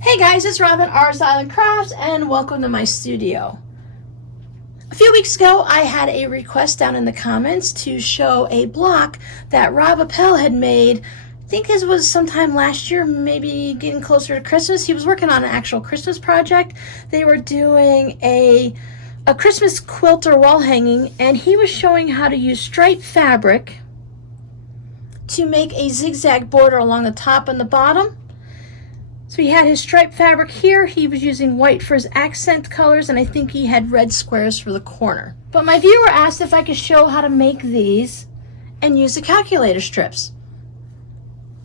Hey guys, it's Robin, RsIslandCrafts, and welcome to my studio. A few weeks ago, I had a request down in the comments to show a block that Rob Appel had made. I think this was sometime last year, maybe getting closer to Christmas. He was working on an actual Christmas project. They were doing a Christmas quilt or wall hanging, and he was showing how to use striped fabric to make a zigzag border along the top and the bottom. So he had his striped fabric here. He was using white for his accent colors, and I think he had red squares for the corner. But my viewer asked if I could show how to make these and use the calculator strips.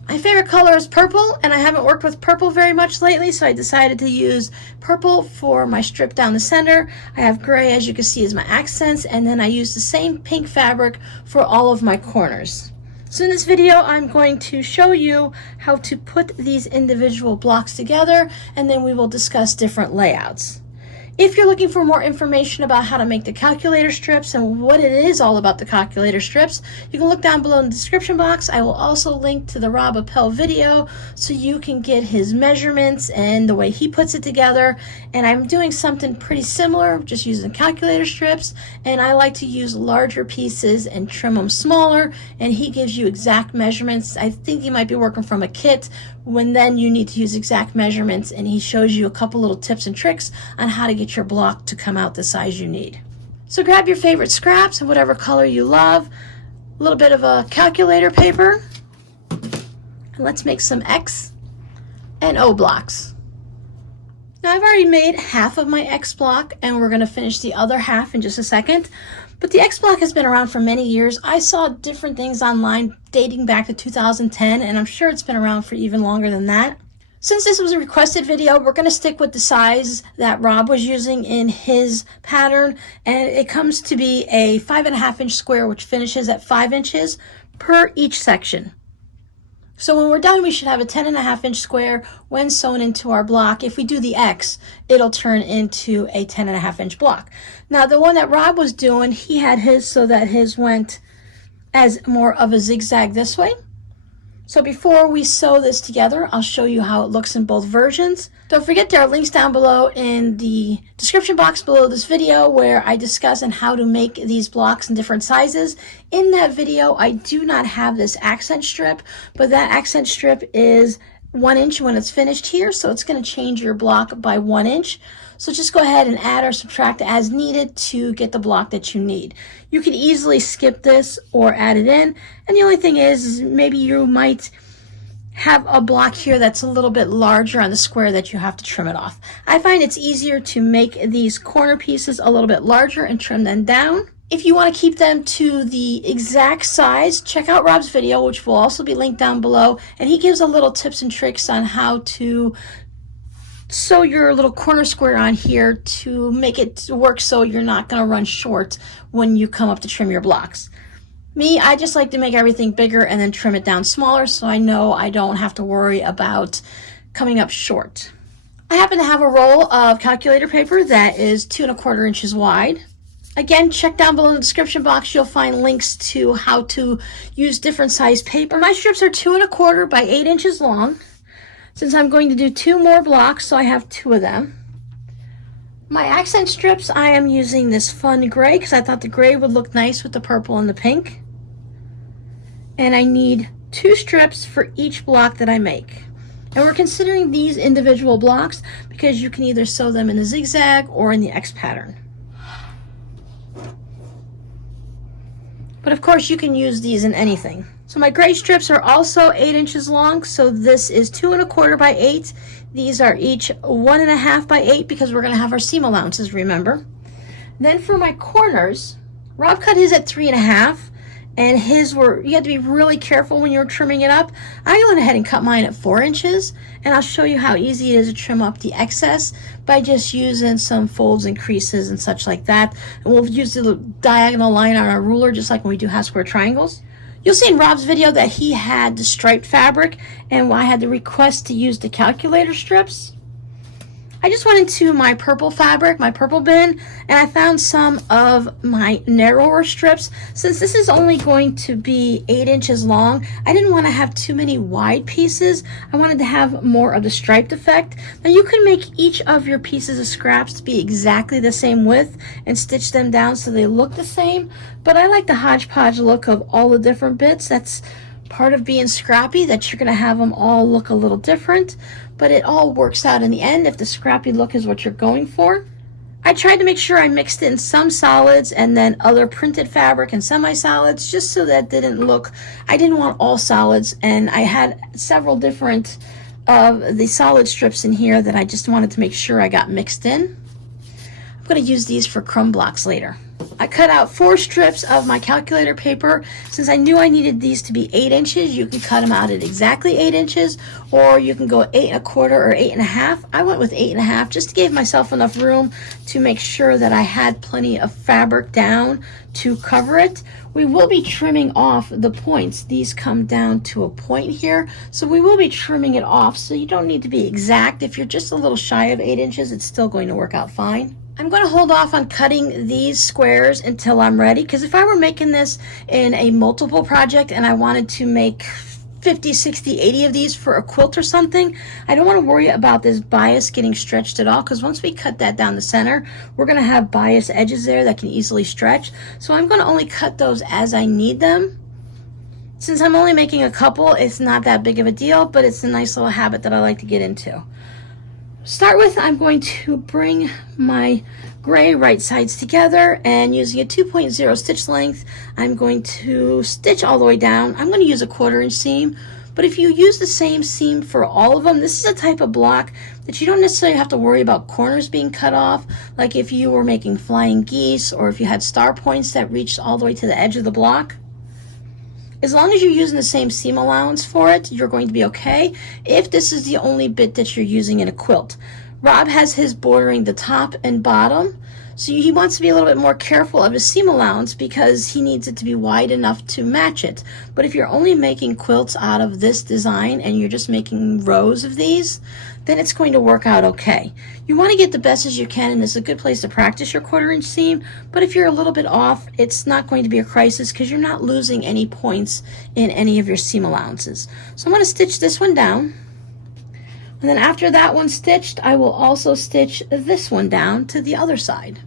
My favorite color is purple, and I haven't worked with purple very much lately, so I decided to use purple for my strip down the center. I have gray, as you can see, as my accents, and then I use the same pink fabric for all of my corners. So in this video, I'm going to show you how to put these individual blocks together, and then we will discuss different layouts. If you're looking for more information about how to make the calculator strips and what it is all about the calculator strips, you can look down below in the description box. I will also link to the Rob Appel video so you can get his measurements and the way he puts it together. And I'm doing something pretty similar, just using calculator strips, and I like to use larger pieces and trim them smaller, and he gives you exact measurements. I think he might be working from a kit when then you need to use exact measurements, and he shows you a couple little tips and tricks on how to get your block to come out the size you need. So grab your favorite scraps and whatever color you love, a little bit of a calculator paper, and let's make some X and O blocks. Now I've already made half of my X block, and we're going to finish the other half in just a second. But the X block has been around for many years. I saw different things online dating back to 2010, and I'm sure it's been around for even longer than that. Since this was a requested video, we're going to stick with the size that Rob was using in his pattern, and it comes to be a 5.5-inch square, which finishes at 5 inches per each section. So when we're done, we should have a 10.5-inch square when sewn into our block. If we do the X, it'll turn into a 10.5-inch block. Now, the one that Rob was doing, he had his so that his went as more of a zigzag this way. So before we sew this together, I'll show you how it looks in both versions. Don't forget, there are links down below in the description box below this video where I discuss on how to make these blocks in different sizes. In that video, I do not have this accent strip, but that accent strip is 1 inch when it's finished here, so it's going to change your block by 1 inch. So just go ahead and add or subtract as needed to get the block that you need. You can easily skip this or add it in, and the only thing is maybe you might have a block here that's a little bit larger on the square that you have to trim it off. I find it's easier to make these corner pieces a little bit larger and trim them down. If you want to keep them to the exact size, check out Rob's video, which will also be linked down below, and he gives a little tips and tricks on how to sew your little corner square on here to make it work so you're not going to run short when you come up to trim your blocks. Me, I just like to make everything bigger and then trim it down smaller so I know I don't have to worry about coming up short. I happen to have a roll of calculator paper that is 2¼ inches wide. Again, check down below in the description box. You'll find links to how to use different size paper. My strips are 2¼ by 8 inches long. Since I'm going to do 2 more blocks, so I have 2 of them. My accent strips, I am using this fun gray because I thought the gray would look nice with the purple and the pink. And I need 2 strips for each block that I make. And we're considering these individual blocks because you can either sew them in the zigzag or in the X pattern. But of course you can use these in anything. So my gray strips are also 8 inches long, so this is 2¼ by 8. These are each 1.5 by 8 because we're going to have our seam allowances, remember. Then for my corners, Rob cut his at 3.5, and his were, you had to be really careful when you're trimming it up. I went ahead and cut mine at 4 inches, and I'll show you how easy it is to trim up the excess by just using some folds and creases and such like that. And we'll use the diagonal line on our ruler just like when we do half square triangles. You'll see in Rob's video that he had the striped fabric, and I had the request to use the calculator strips. I just went into my purple fabric, my purple bin, and I found some of my narrower strips. Since this is only going to be 8 inches long, I didn't want to have too many wide pieces. I wanted to have more of the striped effect. Now you can make each of your pieces of scraps to be exactly the same width and stitch them down so they look the same, but I like the hodgepodge look of all the different bits. That's part of being scrappy, that you're going to have them all look a little different, but it all works out in the end if the scrappy look is what you're going for. I tried to make sure I mixed in some solids and then other printed fabric and semi-solids, just so that didn't look, I didn't want all solids, and I had several different of the solid strips in here that I just wanted to make sure I got mixed in. I'm going to use these for crumb blocks later. I cut out 4 strips of my calculator paper. Since I knew I needed these to be 8 inches, you can cut them out at exactly 8 inches, or you can go 8 1/4 or 8 1/2. I went with 8 1/2 just to give myself enough room to make sure that I had plenty of fabric down to cover it. We will be trimming off the points. These come down to a point here, so we will be trimming it off, so you don't need to be exact. If you're just a little shy of 8 inches, it's still going to work out fine. I'm going to hold off on cutting these squares until I'm ready, because if I were making this in a multiple project and I wanted to make 50, 60, 80 of these for a quilt or something, I don't want to worry about this bias getting stretched at all, because once we cut that down the center, we're going to have bias edges there that can easily stretch. So I'm going to only cut those as I need them. Since I'm only making a couple, it's not that big of a deal, but it's a nice little habit that I like to get into. Start with, I'm going to bring my gray right sides together, and using a 2.0 stitch length, I'm going to stitch all the way down. I'm going to use a 1/4 inch seam, but if you use the same seam for all of them, this is a type of block that you don't necessarily have to worry about corners being cut off, like if you were making flying geese or if you had star points that reached all the way to the edge of the block. As long as you're using the same seam allowance for it, you're going to be okay if this is the only bit that you're using in a quilt. Rob has his bordering the top and bottom, so he wants to be a little bit more careful of his seam allowance because he needs it to be wide enough to match it. But if you're only making quilts out of this design and you're just making rows of these, then it's going to work out okay. You want to get the best as you can, and it's a good place to practice your 1/4 inch seam, but if you're a little bit off, it's not going to be a crisis because you're not losing any points in any of your seam allowances. So I'm going to stitch this one down, and then after that one stitched, I will also stitch this one down to the other side.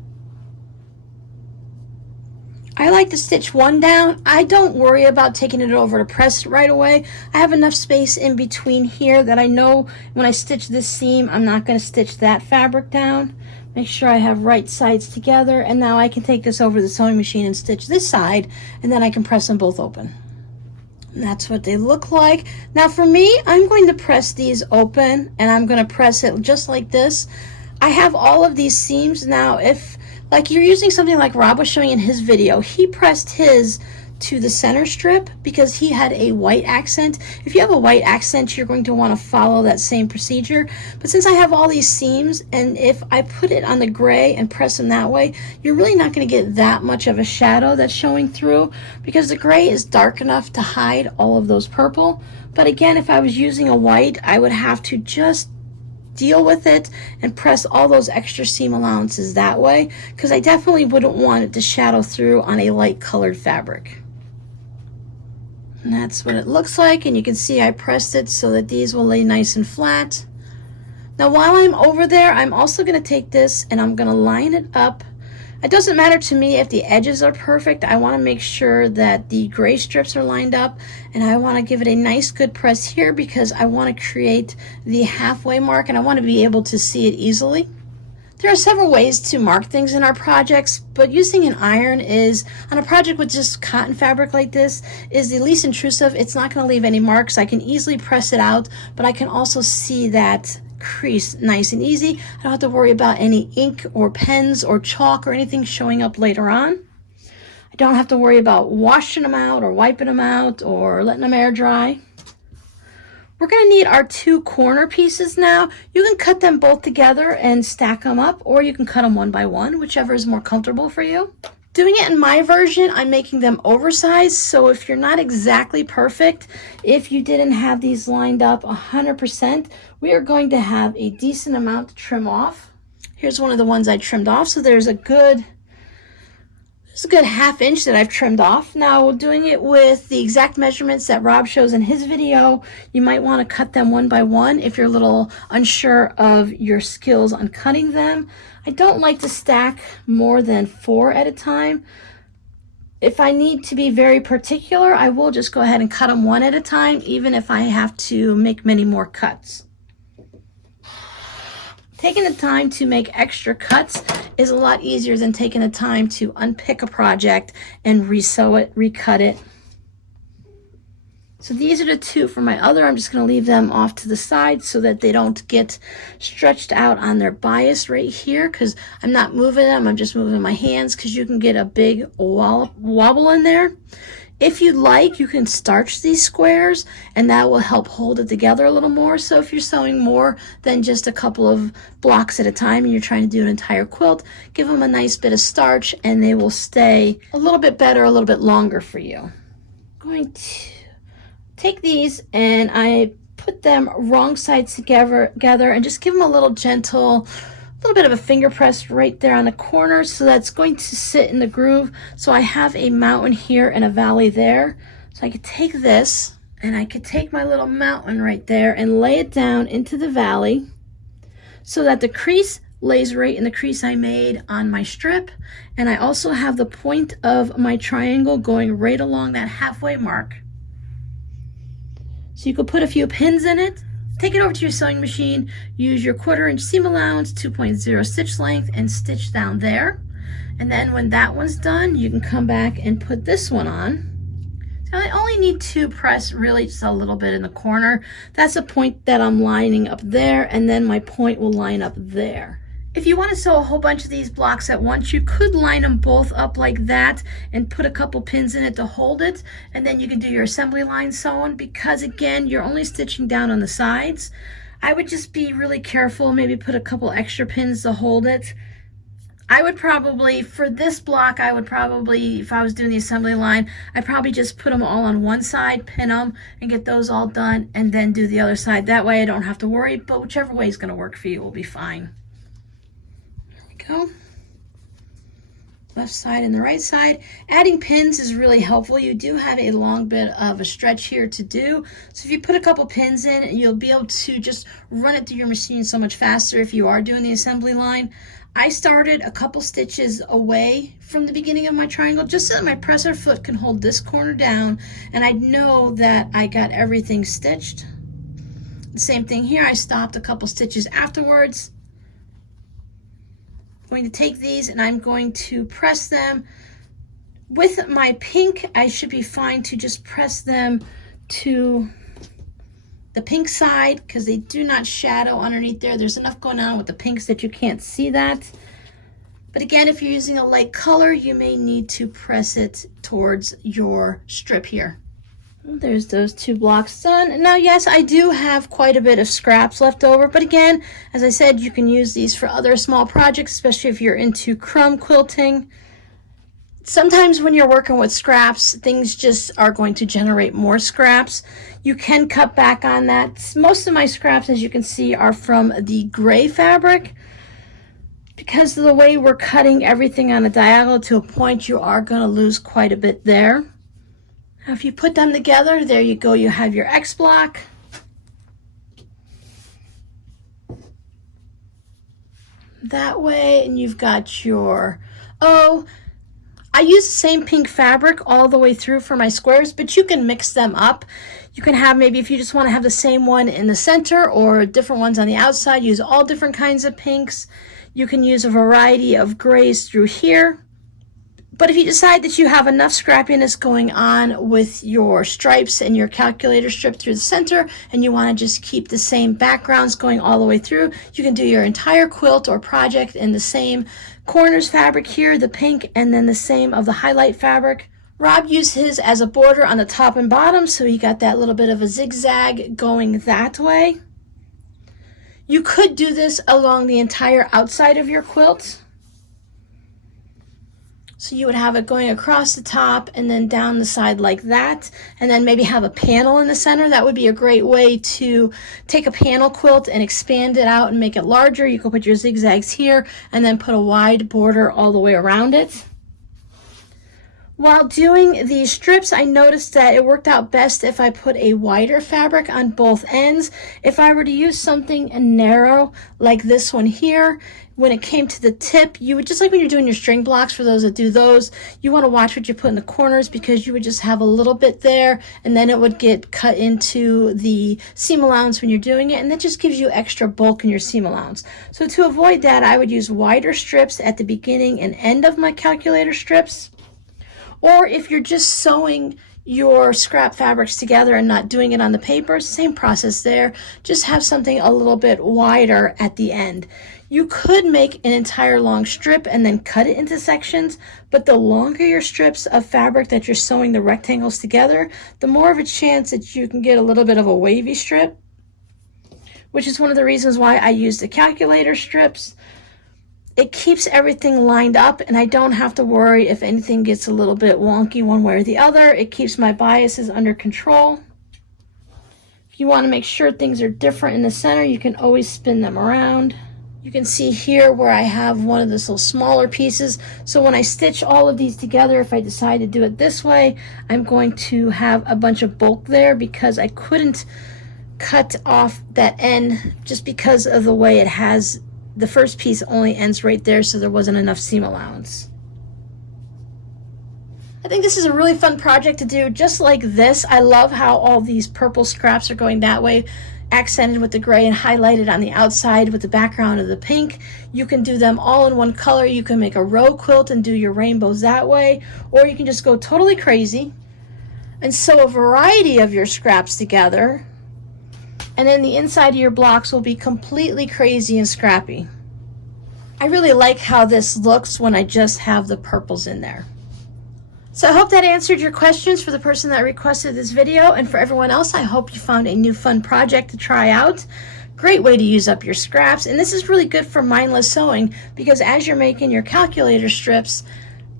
I like to stitch one down. I don't worry about taking it over to press it right away. I have enough space in between here that I know when I stitch this seam, I'm not going to stitch that fabric down. Make sure I have right sides together, and now I can take this over the sewing machine and stitch this side, and then I can press them both open. And that's what they look like. Now for me, I'm going to press these open, and I'm going to press it just like this. I have all of these seams. Now if like you're using something like Rob was showing in his video, he pressed his to the center strip because he had a white accent. If you have a white accent, you're going to want to follow that same procedure. But since I have all these seams, and if I put it on the gray and press them that way, you're really not going to get that much of a shadow that's showing through because the gray is dark enough to hide all of those purple. But again, if I was using a white, I would have to just deal with it and press all those extra seam allowances that way, because I definitely wouldn't want it to shadow through on a light colored fabric. And that's what it looks like, and you can see I pressed it so that these will lay nice and flat. Now while I'm over there, I'm also going to take this and I'm going to line it up. It doesn't matter to me if the edges are perfect. I want to make sure that the gray strips are lined up, and I want to give it a nice good press here because I want to create the halfway mark and I want to be able to see it easily. There are several ways to mark things in our projects, but using an iron is, on a project with just cotton fabric like this, is the least intrusive. It's not going to leave any marks. I can easily press it out, but I can also see that crease nice and easy. I don't have to worry about any ink or pens or chalk or anything showing up later on. I don't have to worry about washing them out or wiping them out or letting them air dry. We're going to need our 2 corner pieces now. You can cut them both together and stack them up, or you can cut them one by one, whichever is more comfortable for you. Doing it in my version, I'm making them oversized, so if you're not exactly perfect, if you didn't have these lined up 100%, we are going to have a decent amount to trim off. Here's one of the ones I trimmed off, so there's a good ½ inch that I've trimmed off. Now, doing it with the exact measurements that Rob shows in his video, you might want to cut them one by one if you're a little unsure of your skills on cutting them. I don't like to stack more than 4 at a time. If I need to be very particular, I will just go ahead and cut them one at a time, even if I have to make many more cuts. Taking the time to make extra cuts is a lot easier than taking the time to unpick a project and resew it, recut it. So these are the two for my other. I'm just going to leave them off to the side so that they don't get stretched out on their bias right here, because I'm not moving them, I'm just moving my hands, because you can get a big wobble in there. If you'd like, you can starch these squares and that will help hold it together a little more. So if you're sewing more than just a couple of blocks at a time and you're trying to do an entire quilt, give them a nice bit of starch and they will stay a little bit better, a little bit longer for you. I'm going to take these and I put them wrong sides together and just give them a little gentle, little bit of a finger press right there on the corner, so that's going to sit in the groove. So I have a mountain here and a valley there. So I could take this and I could take my little mountain right there and lay it down into the valley so that the crease lays right in the crease I made on my strip. And I also have the point of my triangle going right along that halfway mark. So you could put a few pins in it. Take it over to your sewing machine, use your 1/4 inch seam allowance, 2.0 stitch length, and stitch down there. And then when that one's done, you can come back and put this one on. So I only need to press really just a little bit in the corner. That's a point that I'm lining up there, and then my point will line up there. If you want to sew a whole bunch of these blocks at once, you could line them both up like that and put a couple pins in it to hold it, and then you can do your assembly line sewing, because again, you're only stitching down on the sides. I would just be really careful, maybe put a couple extra pins to hold it. I would probably, for this block, I would probably, if I was doing the assembly line, I'd probably just put them all on one side, pin them, and get those all done, and then do the other side. That way I don't have to worry, but whichever way is going to work for you will be fine. Go. Left side and the right side. Adding pins is really helpful. You do have a long bit of a stretch here to do. So if you put a couple pins in, you'll be able to just run it through your machine so much faster if you are doing the assembly line. I started a couple stitches away from the beginning of my triangle just so that my presser foot can hold this corner down and I know that I got everything stitched. The same thing here. I stopped a couple stitches afterwards. I'm going to take these and I'm going to press them. With my pink, I should be fine to just press them to the pink side because they do not shadow underneath there. There's enough going on with the pinks that you can't see that. But again, if you're using a light color, you may need to press it towards your strip here. There's those 2 blocks done. And now, yes, I do have quite a bit of scraps left over, but again, as I said, you can use these for other small projects, especially if you're into crumb quilting. Sometimes when you're working with scraps, things just are going to generate more scraps. You can cut back on that. Most of my scraps, as you can see, are from the gray fabric. Because of the way we're cutting everything on a diagonal to a point, you are going to lose quite a bit there. Now, if you put them together, there you go, you have your X block. That way, and you've got your O. I use the same pink fabric all the way through for my squares, but you can mix them up. You can have, maybe if you just want to have the same one in the center or different ones on the outside, use all different kinds of pinks. You can use a variety of grays through here. But if you decide that you have enough scrappiness going on with your stripes and your calculator strip through the center, and you want to just keep the same backgrounds going all the way through, you can do your entire quilt or project in the same corners fabric here, the pink, and then the same of the highlight fabric. Rob used his as a border on the top and bottom, so he got that little bit of a zigzag going that way. You could do this along the entire outside of your quilt. So you would have it going across the top and then down the side like that, and then maybe have a panel in the center. That would be a great way to take a panel quilt and expand it out and make it larger. You can put your zigzags here and then put a wide border all the way around it. While doing these strips, I noticed that it worked out best if I put a wider fabric on both ends. If I were to use something narrow like this one here, when it came to the tip, you would, just like when you're doing your string blocks, for those that do those, you want to watch what you put in the corners, because you would just have a little bit there and then it would get cut into the seam allowance when you're doing it, and that just gives you extra bulk in your seam allowance. So to avoid that, I would use wider strips at the beginning and end of my calculator strips. Or if you're just sewing your scrap fabrics together and not doing it on the paper, same process there. Just have something a little bit wider at the end. You could make an entire long strip and then cut it into sections, but the longer your strips of fabric that you're sewing the rectangles together, the more of a chance that you can get a little bit of a wavy strip, which is one of the reasons why I use the calculator strips. It keeps everything lined up and I don't have to worry if anything gets a little bit wonky one way or the other. It keeps my biases under control. If you want to make sure things are different in the center, you can always spin them around. You can see here where I have one of those little smaller pieces. So when I stitch all of these together, if I decide to do it this way, I'm going to have a bunch of bulk there because I couldn't cut off that end just because of the way it has. The first piece only ends right there, so there wasn't enough seam allowance. I think this is a really fun project to do just like this. I love how all these purple scraps are going that way, accented with the gray and highlighted on the outside with the background of the pink. You can do them all in one color. You can make a row quilt and do your rainbows that way, or you can just go totally crazy and sew a variety of your scraps together. And then the inside of your blocks will be completely crazy and scrappy. I really like how this looks when I just have the purples in there. So I hope that answered your questions for the person that requested this video, and for everyone else, I hope you found a new fun project to try out. Great way to use up your scraps, and this is really good for mindless sewing because as you're making your calculator strips,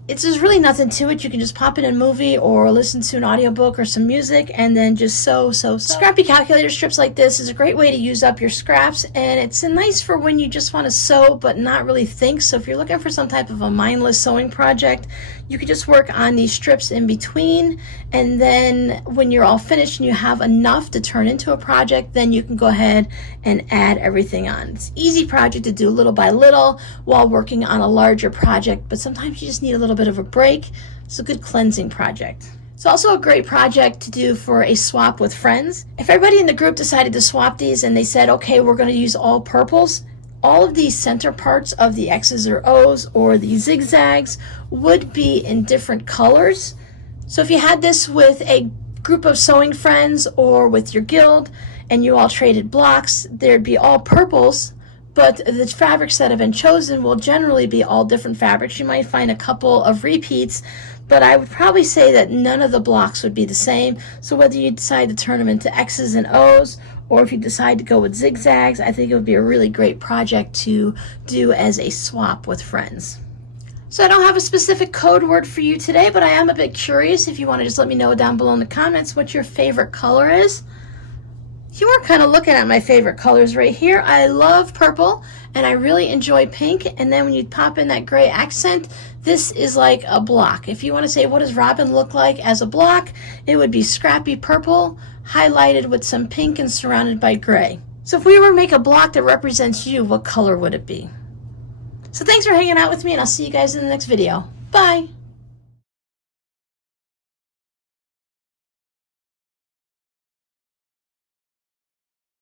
there's really nothing to it. You can just pop in a movie or listen to an audiobook or some music and then just sew. Scrappy calculator strips like this is a great way to use up your scraps, and it's nice for when you just want to sew but not really think. So if you're looking for some type of a mindless sewing project, you can just work on these strips in between, and then when you're all finished and you have enough to turn into a project, then you can go ahead and add everything on. It's an easy project to do little by little while working on a larger project, but sometimes you just need a little bit of a break. It's a good cleansing project. It's also a great project to do for a swap with friends. If everybody in the group decided to swap these and they said, okay, we're going to use all purples, all of these center parts of the X's or O's or the zigzags would be in different colors. So if you had this with a group of sewing friends or with your guild and you all traded blocks, there'd be all purples, but the fabrics that have been chosen will generally be all different fabrics. You might find a couple of repeats, but I would probably say that none of the blocks would be the same. So whether you decide to turn them into X's and O's, or if you decide to go with zigzags, I think it would be a really great project to do as a swap with friends. So I don't have a specific code word for you today, but I am a bit curious. If you want to just let me know down below in the comments what your favorite color is. You are kind of looking at my favorite colors right here. I love purple and I really enjoy pink, and then when you pop in that gray accent, this is like a block. If you want to say what does Robin look like as a block, it would be scrappy purple highlighted with some pink and surrounded by gray. So if we were to make a block that represents you, what color would it be? So thanks for hanging out with me, and I'll see you guys in the next video. Bye!